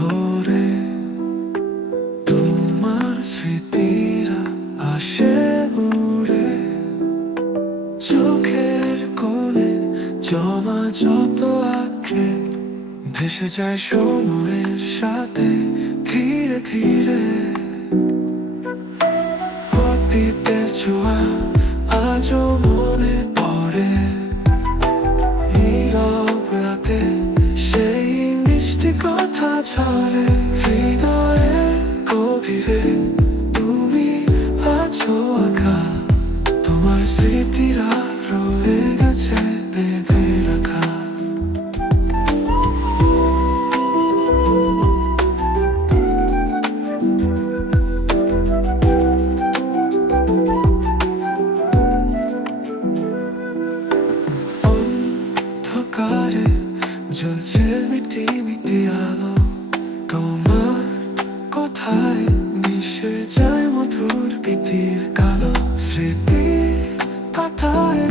ধরে তোমার স্মৃতিরা আসে উড়ে। চোখের কোণে জমা যত আঁকে ভেসে যায় সময়ের সাথে ধীরে ধীরে। অতীতের ছোঁয়া আজও মনে ছড়ে হৃদয়ের গভীরে তুমি আছো আঁকা। তোমার স্মৃতিরা রয়ে গেছে বেঁধে রাখা। অন্ধকারে জ্বলছে মিটি মিটি আলো। কথায় মিশে যায় মধুর পিতির কালো স্মৃতি? পাতায়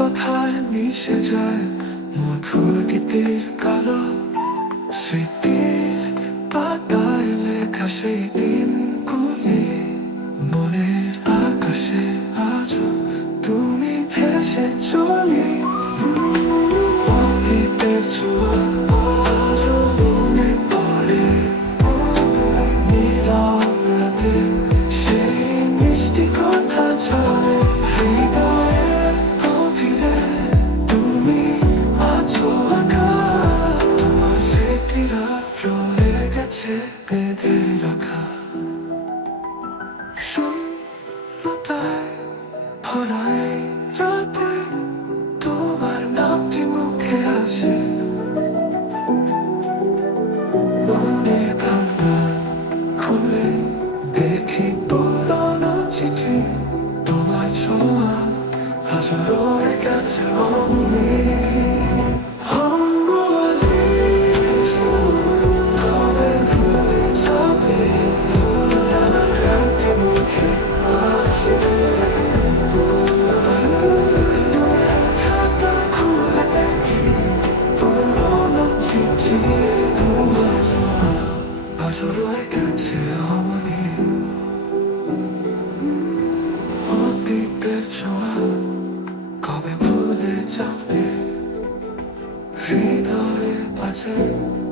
কথায় মিশে যায় মধুর গীতির কালো স্মৃতির মনের আকাশে আজ তুমি ভেসে চলি। to